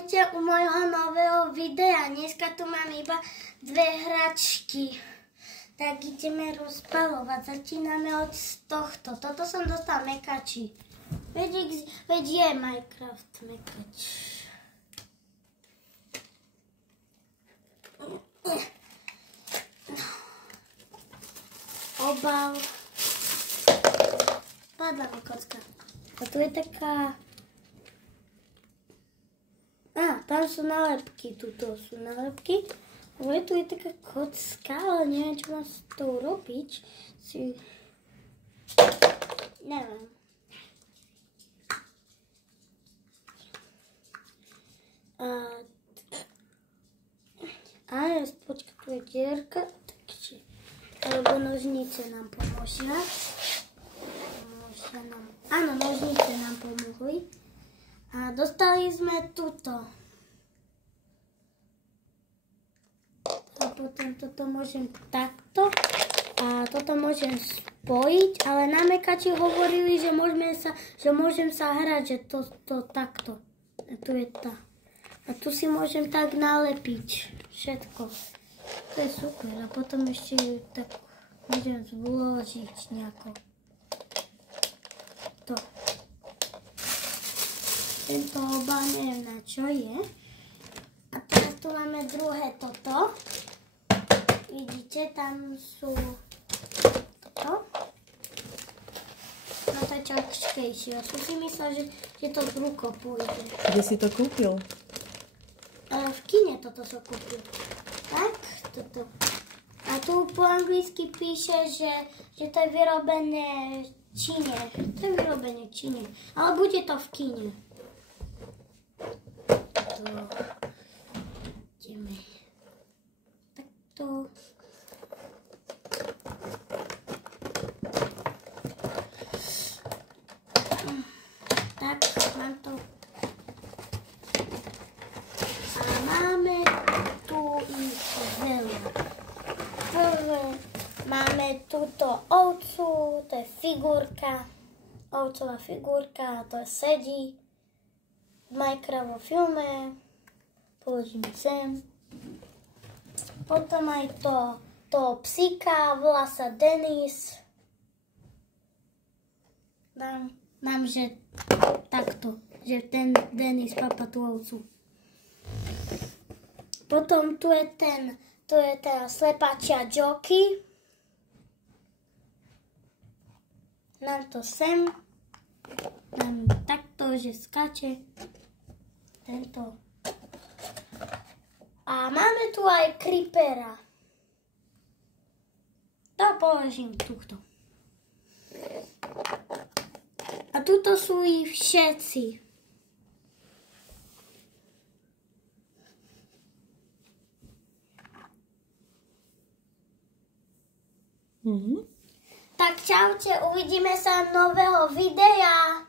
Vítajte u mojho nového videa. Dneska tu mám iba dve hračky. Tak ideme rozpalovať. Začíname od tohto. Toto som dostal mekači. Veď je Minecraft mekač. Obal. Padla mi kocka. A tu je taká... tam sú nálepky, tuto sú nálepky. Ale tu je taká kocka, ale neviem, čo mám s tou robiť. Neviem. Počkaj, tu je dierka. Takže, alebo nožnice nám pomôžia. Áno, nožnice nám pomohli. A dostali sme tuto. A potom toto môžem takto. A toto môžem spojiť. Ale na mekači hovorili, že môžem sa hrať, že to takto. A tu je tá. A tu si môžem tak nalepiť všetko. To je super. A potom ešte tak môžem zvložiť nejako. To. Tento obal neviem na čo je. A teraz tu máme druhé toto. Vidíte, tam sú toto. No to je ťažkejšie. Ja som si myslel, že to prúko pôjde. Kde si to kúpil? V kine toto som kúpil. Tak, toto. A tu po anglicky píše, že to je vyrobené v Číne. To je vyrobené v Číne. Ale bude to v kine. Ideme. Takto. Tak, mám to. A máme tu ich veľa. Prvé máme túto ovcu, to je figurka. Ovcová figurka, to sedí v Minecraft filme. Položím sem. Potom aj to psíka, volá sa Denis. Dám, že takto, že ten Denis papá tú ovcu. Potom tu je tá slepáčia Joky. Dám to sem. Dám takto, že skáče. Tento. A máme tu aj creepera. To položím túto. A tuto sú ich všetci. Tak čaute, uvidíme sa nového videa.